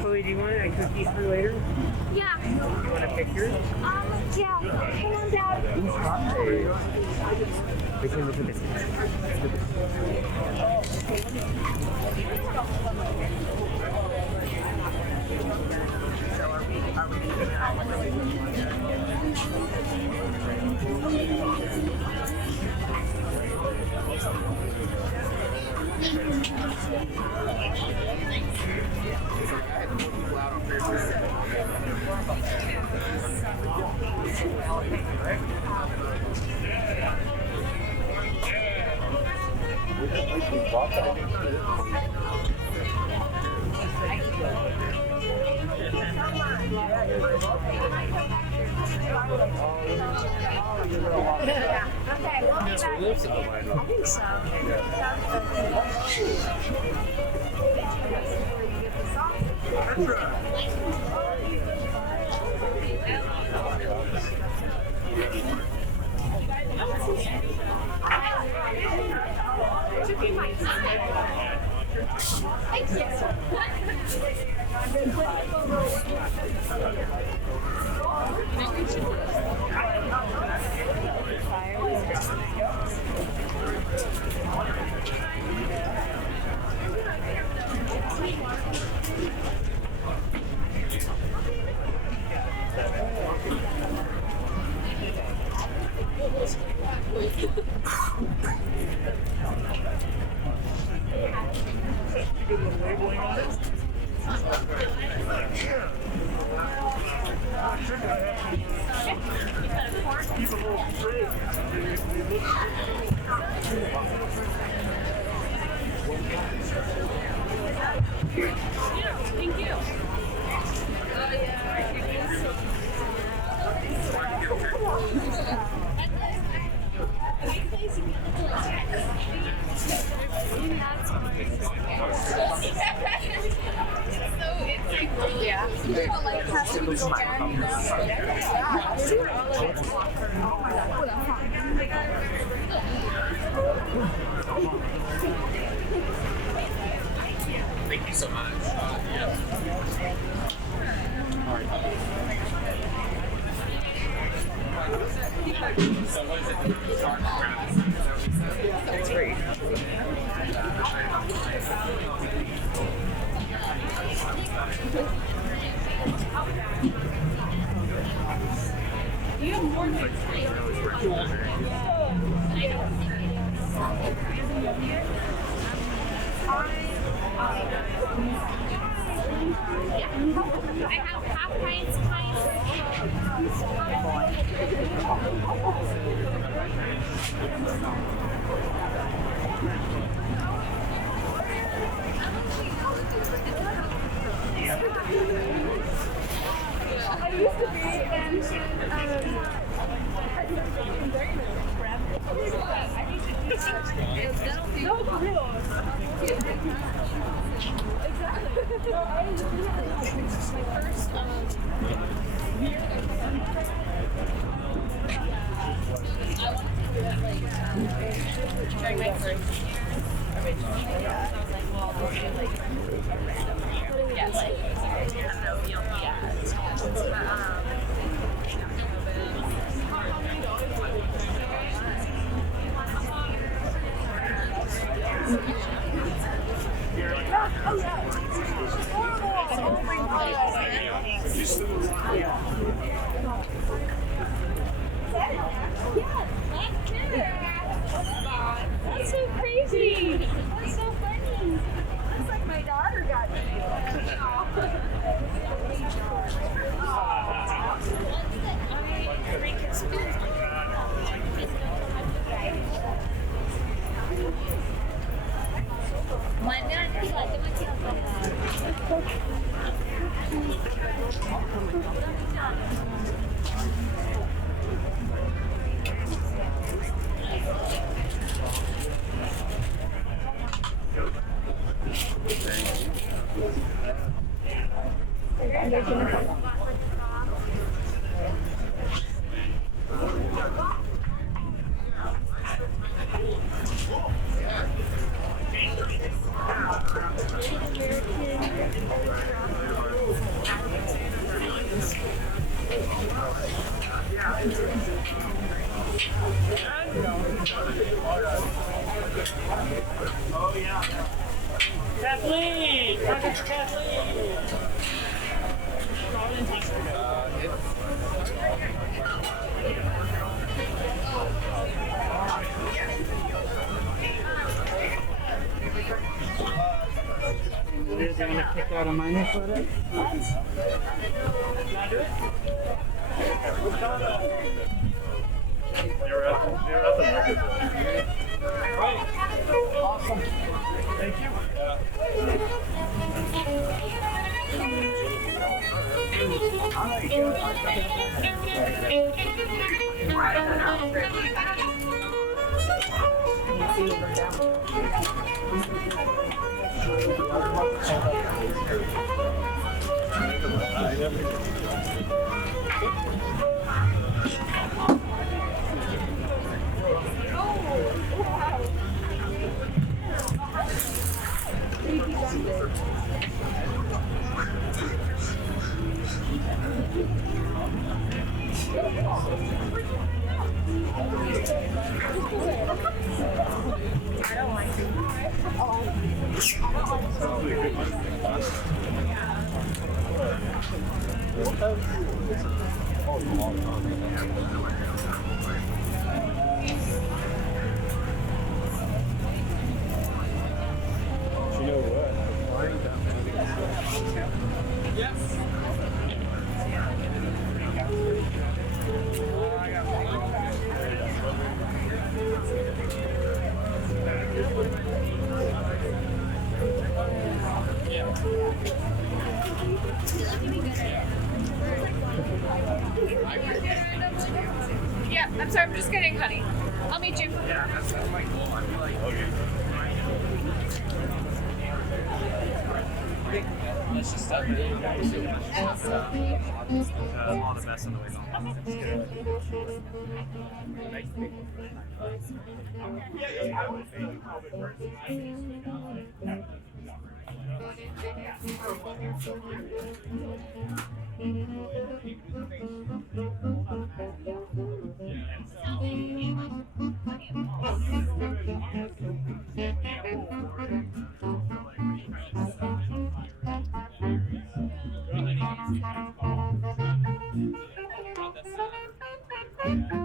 Chloe, do you want a cookie for later? Yeah. You want a picture? Yeah. Come on, Dad. We can look at this. Okay, we'll be back. I think so. Thank Thank you so much. So what is it? It's great. you have more I have half pints, I used to be no, for real. Exactly. My first year. I wanted to do it like during my first year. Originally, I was like, well, we'll do like a random year. Yeah, like I don't know, but Kathleen! Talking to Kathleen! Liz, you want to pick out a minor photo? You're at the market. Right. Awesome. Thank you. You know what? Yeah, I'm sorry, I'm just getting honey. I'll meet you. Yeah, that's my goal. I feel like let's just step in. All the best on the way home. Yeah.